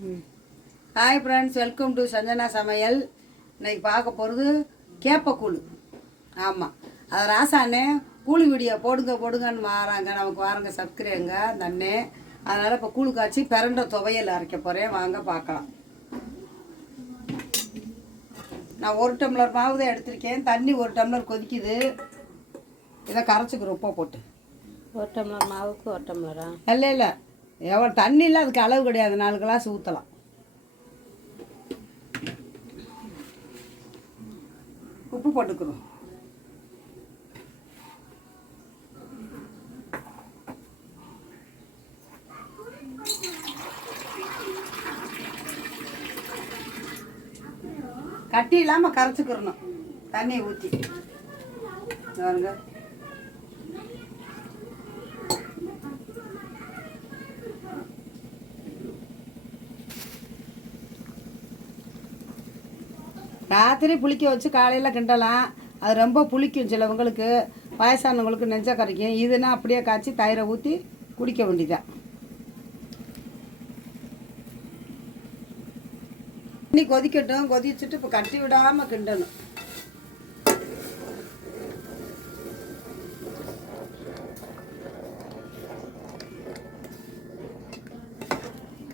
Hi friends welcome to Sanjana சமையல் இன்னைக்கு பார்க்க போகிறது கேப்பக்கூழ் ஆமாம் அது ராசாண்ணே கூழு வீடியோ போடுங்க போடுங்கன்னு மாறாங்க நமக்கு வாரங்க சப்ஸ்கிரைங்க அந்த அண்ணே அதனால் இப்போ கூழு காய்ச்சி பிறண்ட துவையல் அரைக்க போகிறேன் வாங்க பார்க்கலாம். நான் ஒரு டம்ளர் மாவு தான் எடுத்திருக்கேன். தண்ணி ஒரு டம்ளர் கொதிக்குது. இதை கரைச்சிக்கிறோம் உப்பை போட்டு. ஒரு டம்ளர் மாவுக்கு ஒரு டம்ளரா? இல்லை இல்லை. எவ்வளோ தண்ணியில் அதுக்கு அளவு கிடையாது. நாலு கிளாஸ் ஊற்றலாம் உப்பு போட்டுக்கிறோம். கட்டி இல்லாமல் கரைச்சிக்கிறணும். தண்ணியை ஊற்றி பாருங்கள் ராத்திரி புளிக்க வச்சு காலையில் கிண்டலாம். அது ரொம்ப புளிக்கும் சிலவங்களுக்கு. வயசானவங்களுக்கு நெஞ்ச கரைக்கும். இதுனா அப்படியே காய்ச்சி தயிரை ஊற்றி குடிக்க வேண்டியதான் தண்ணி கொதிக்கட்டும். கொதிச்சுட்டு இப்போ கட்டி விடாமல் கிண்டணும்.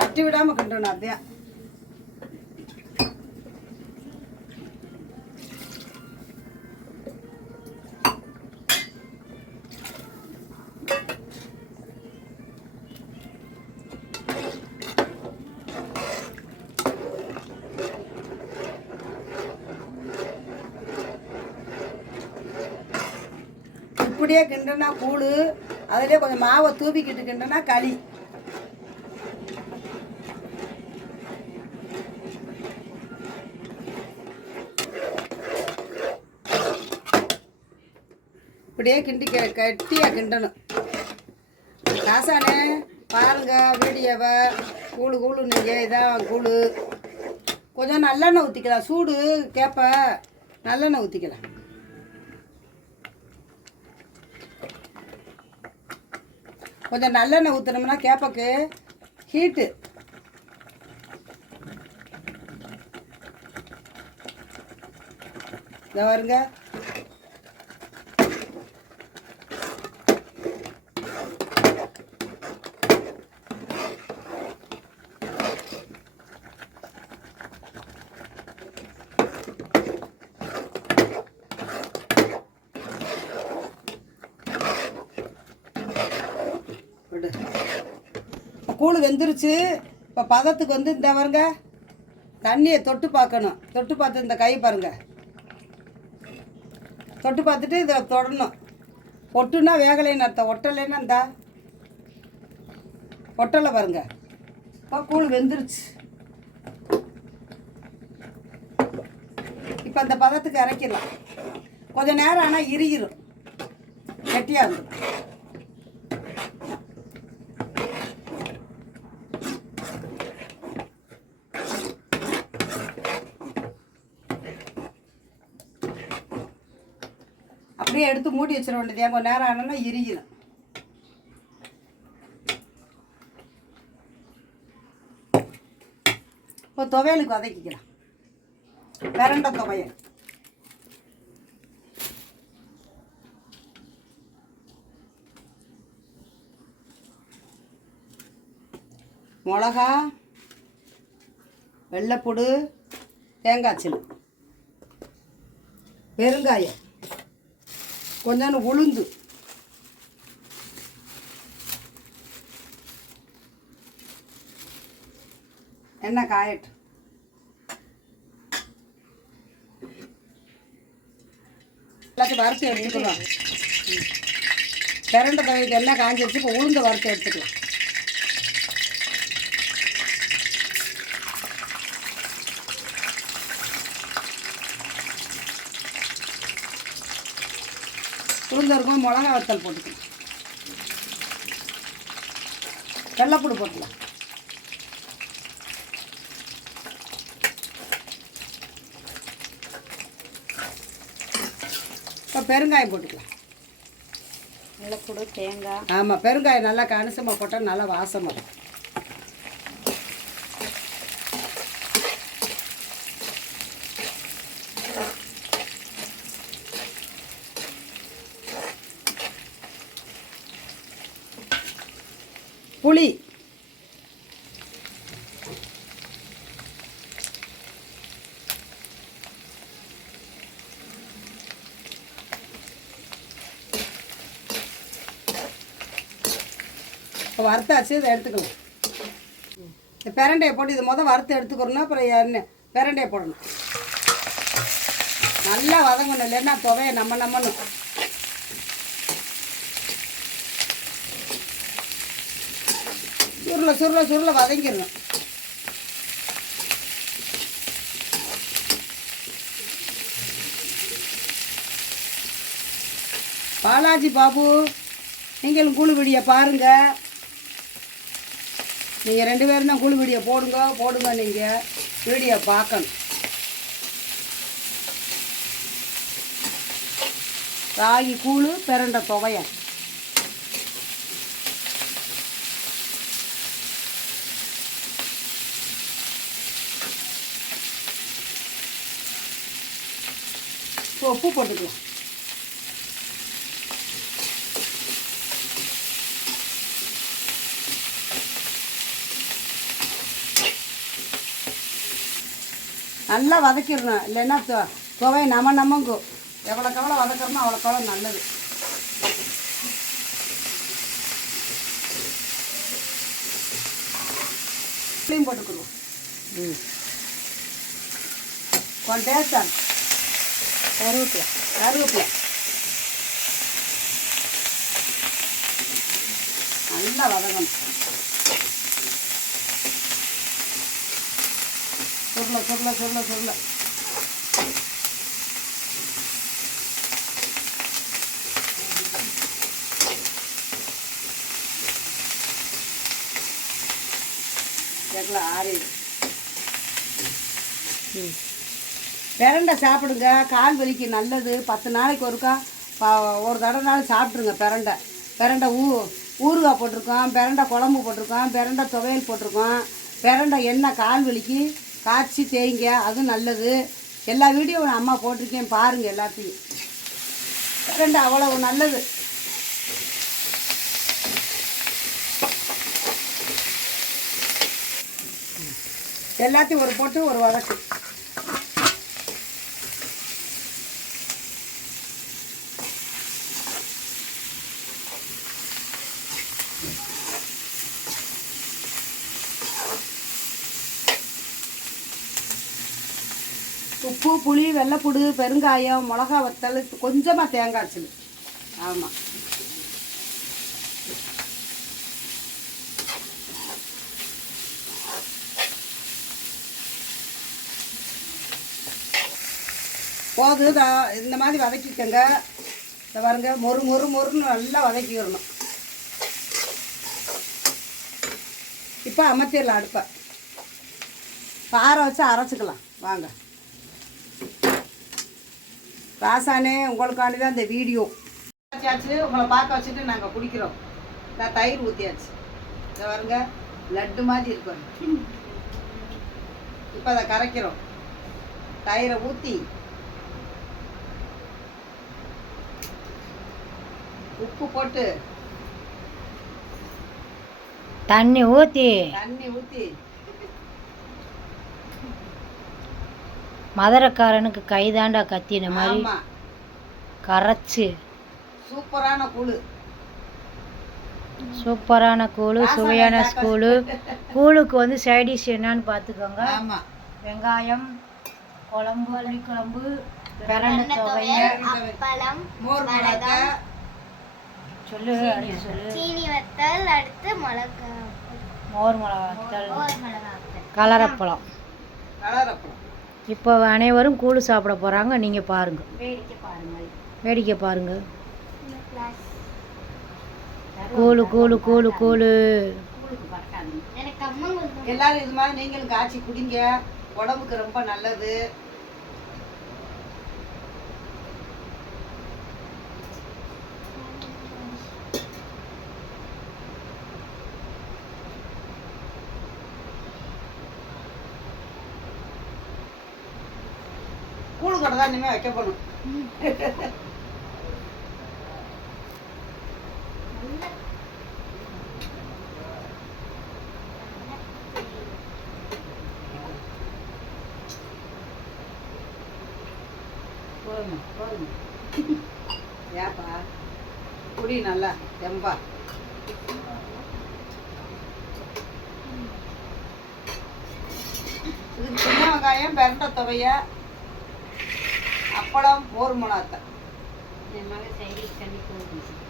கட்டி விடாமல் கிண்டணும் அப்படியே அப்படியே கிண்டனா கூழ் அதிலே கொஞ்சம் மாவை தூவிக்கிட்டு கிண்டனா களி. இப்படியே கிண்டிக்கிற கட்டியாக கிண்டணும். ராசானே பாருங்க வீடியோவை. கூழு கூழு நீங்கள் இதான் கூழு. கொஞ்சம் நல்லெண்ணெய் ஊற்றிக்கலாம் சூடு கேப்ப நல்லெண்ணெய் ஊற்றிக்கலாம் கொஞ்சம் நல்லெண்ணெய் ஊற்றினோம்னா கேப்பக்கு ஹீட்டு இதை வருங்க கூழ் வெந்துருச்சு. இப்போ பதத்துக்கு வந்து இந்த பாருங்க தண்ணியை தொட்டு பார்க்கணும். தொட்டு பார்த்து இந்த கை பாருங்க. தொட்டு பார்த்துட்டு இதில் தொடணும். ஒட்டுனா வேகலைன்னு அர்த்தம். ஒட்டலைன்னா இந்தா. ஒட்டலை பாருங்க. இப்போ கூழ் வெந்துருச்சு. இப்போ அந்த பதத்துக்கு இறக்கிடலாம். கொஞ்சம் நேரம் ஆனால் இறுகிரும். கெட்டியாக இருந்துடும் அப்படியே எடுத்து மூடி வச்சிட வேண்டியது. கொஞ்சம் நேரம் ஆனோன்னா இரியிடும் இப்போ துவையலுக்கு வதக்கிக்கலாம். பிரண்ட துவையல். மிளகா வெள்ளைப்பூடு தேங்காய் சில்லு பெருங்காயம். கொஞ்சோண்டு உளுந்து. எண்ணெய் காயட்டு எல்லாத்தையும் வறுத்து எடுத்துக்கலாம். பிறண்ட தவைக்கு காஞ்சி காஞ்சிருச்சு இப்போ உளுந்த வறுத்து எடுத்துக்கலாம். உளுந்து இருக்கும் மிளகா வத்தல் போட்டுக்கலாம். வெள்ளைப்பூடு போட்டுக்கலாம். இப்போ பெருங்காயம் போட்டுக்கலாம். வெள்ளைப்பூடு தேங்காய். ஆமாம் பெருங்காயம் நல்லா கணிசமாக போட்டால் நல்லா வாசம் வரும் புளி இப்போ வறுத்தாச்சு இதை எடுத்துக்கலாம் இந்த பிரண்டையை போட்டு இது மொதல் வறுத்து எடுத்துக்கிறோன்னா அப்புறம் எண்ணெய் பிரண்டையை போடணும். நல்லா வதங்கணும் இல்லைன்னா துவையை நம்ம நம்மணும் சுருளை சுருள சுருள வதங்கிடணும். பாலாஜி பாபு நீங்களும் கூழு விடிய பாருங்கள் நீங்கள் ரெண்டு பேரும் தான் கூழு வீடியோ போடுங்க போடுங்க நீங்கள் வீடியோ பார்க்கணும். ராகி கூழு பிறண்ட துவையல். உப்பு போட்டுக்கலாம். நல்லா வதக்கிடணும். இல்லைன்னா துவை நம்ம நமங்கும் எவ்வளோக்கு எவ்வளோ வதக்கிறோமோ அவ்வளோக்கு எவ்வளோ நல்லது. புளியும் போட்டுக்கணும். ம். கொஞ்சம் டேஸ்டாக கருவேப்பிலை. கருவேப்பிலை. நல்லா வதங்கணும். சுருள சுருள சுருள சுருள ஆறிடு பிரண்டை சாப்பிடுங்க. கால் வலிக்கு நல்லது. பத்து நாளைக்கு ஒருக்கா ஒரு தடவை நாள் சாப்பிட்ருங்க பிரண்டை. பிரண்டை ஊ ஊறுகாய் போட்டிருக்கோம் பிரண்டை குழம்பு போட்டிருக்கோம் பிரண்டை துவையல் போட்டிருக்கோம் பிரண்டை எண்ணெய் கால் வலிக்கு காய்ச்சி தேய்ங்க அதுவும் நல்லது. எல்லா வீடியோவும் அம்மா போட்டிருக்கேன் பாருங்கள் எல்லாத்தையும். ரெண்டு அவ்வளவு நல்லது. எல்லாத்தையும் ஒரு போட்டு ஒரு வதக்கு. உப்பு புளி வெள்ளைப்புடு பெருங்காயம் மிளகா வத்தல் கொஞ்சமாக தேங்காய் சில்லு ஆமாம் போது இந்த மாதிரி வதக்கிக்கங்க. இந்த பாருங்க மொறு மொறு மொறுன்னு நல்லா வதக்கிடணும் இப்போ அமர்த்திடலாம் அடுப்பை. பாறை வச்சு அரைச்சிக்கலாம். வாங்க. ராசானே உங்களுக்காண்டி தான் இந்த வீடியோ. ஆச்சு உங்களை பார்க்க வச்சுட்டு நாங்கள் குடிக்கிறோம். நான் தயிர் ஊற்றியாச்சு இதை பாருங்க லட்டு மாதிரி இருக்கும் இப்போ அதை கரைக்கிறோம். தயிரை ஊற்றி உப்பு போட்டு தண்ணி ஊற்றி தண்ணி ஊற்றி மதுரக்காரனுக்கு கைதாண்டா கத்தின மாதிரி கரைச்சி. சூப்பரான கூழு. சூப்பரான கூழு சுவையான கூழு. கூழுக்கு வந்து சைடிஷ் என்னன்னு பார்த்துக்கோங்க. வெங்காயம் குழம்பு புளிக்குழம்பு பிரண்டை மோர் மிளகா சொல்லு அடுத்து சொல்லு. சீனி வத்தல் அடுத்து மிளகா மோர் மிளகா வத்தல். கலரப்பழம். கலரப்பழம். இப்போ அனைவரும் கூழு சாப்பிட போகிறாங்க நீங்கள் பாருங்கள் வேடிக்கை பாருங்கள் வேடிக்கை பாருங்கள் கூழு கூழு கூழு கூழு. எல்லாரும் இது மாதிரி நீங்களும் காய்ச்சி குடிங்க. உடம்புக்கு ரொம்ப நல்லது. மட்டும் தான் இனிமேல் வைக்க போகணும் போதுமா போதுமா. ஏப்பா குடி நல்லா தெம்பா. இதுக்கு சின்ன வெங்காயம் பெரண்ட துவையை அப்பளம் மோர் மிளகாத்த என் மகன் சைடிஷ் போதும்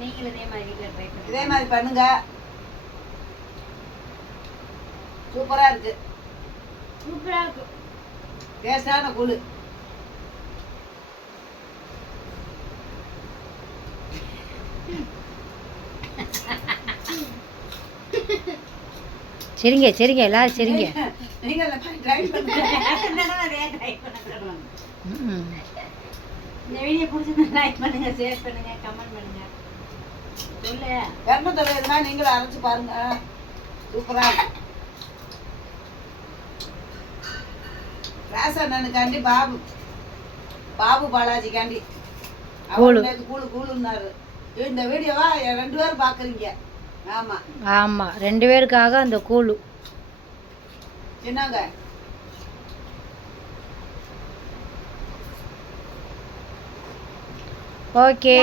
நீங்களும் இதே மாதிரி வீட்டில் ட்ரை பண்ணி இதே மாதிரி பண்ணுங்க. சூப்பரா இருக்கு. சூப்பராக இருக்கும் டேஸ்டான குழு. சரிங்க சரிங்க எல்லாரும் சரிங்க. இந்த வீடியோ பிடிச்சிருந்தா லைக் பண்ணுங்க ஷேர் பண்ணுங்க கமெண்ட் பண்ணுங்க. சொல்லு துவையதுனா நீங்களும் அரைச்சு பாருங்க. சூப்பரா அண்ணனுக்காண்டி பாபு. பாபு பாலாஜிக்காண்டி. அவர் கூழு கூழுன்னாரு இந்த வீடியோவா ரெண்டு பேரும் பாக்குறீங்க. ஆமா. ஆமாம் ரெண்டு பேருக்காக அந்த கூழு என்னங்க? ஓகே.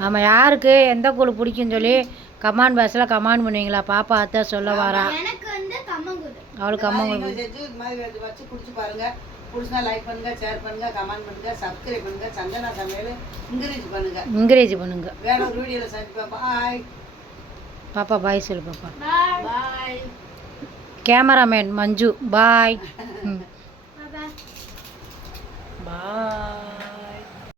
ஆமாம் யாருக்கு? எந்த கூழ் பிடிக்குன்னு சொல்லி கமாண்ட் பாக்ஸில் கமாண்ட் பண்ணுவீங்களா? பாப்பா அத்தை சொல்ல வரா. எனக்கு வந்து கம்மங்கூழு. அவளுக்கு அம்மா இந்த மாதிரி நீங்களும் செஞ்சு இது மாதிரி வச்சு- குடிச்சு பாருங்க. பிடிச்சினா லைக் பண்ணுங்க ஷேர் பண்ணுங்க கமெண்ட் பண்ணுங்க சப்ஸ்கிரைப் பண்ணுங்க. சந்தனா சமையல் இன்கரேஜ் பண்ணுங்க. என்கரேஜ் பண்ணுங்க. வேற ஒரு வீடியோல சந்திப்பேன் பாய் பாப்பா பாய் சொல்லு பாப்பா. கேமராமேன் மஞ்சு பாய் பாய்